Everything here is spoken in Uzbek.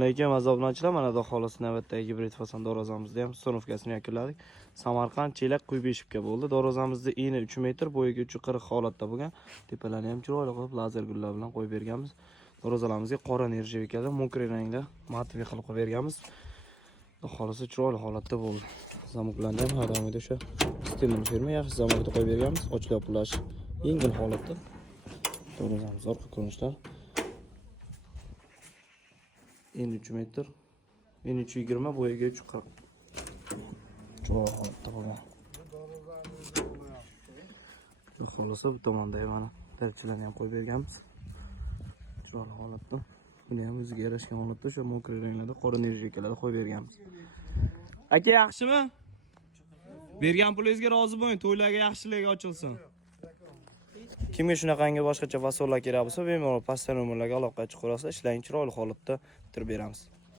alaykum azoblanchilar. Mana da xolos navbatdagi gibrid fason dorozamizda ham so'novkasini yakunladik. Samarqand Chelak Quybeshevga bo'ldi. Dorozamizda eni 3 metr, bo'yiga 340 holatda bo'lgan. Tepalari ham chiroyli qilib lazer gullar bilan qo'yib berganmiz. Dorozalarimizga qora nerjevikalar, mokriy rangda matviy qilib qo'yib berganmiz. Xolisi chiroyli holatda bo'ldi. Zamoklarni ham har doimda o'sha stilni firma yaxshi zamokda qo'yib berganmiz. Ochilib pulash yengil holatda. Dorozamiz orqa ko'rinishlar. En 3 metr, en 320, bo'yiga 340. Chiroyli holatda bo'lgan. Xolisi bu tomonda mana darchalarni ham qo'yib berganmiz. Chiroyli holatda. Buni ham o'ziga yarashgan holatda shu mokriy ranglarda qora nerjevikalarda qo'yib berganmiz. Aka yaxshimi? Bergan pulingizga rozi bo'ling, to'ylarga yaxshilik ochilsin. Kimga shunaqangi boshqacha vasollar kerak bo'lsa, bemalol pastdan nomerlarga aloqa chiqarasiz, ishlaring chiroyli holatda bitirib beramiz.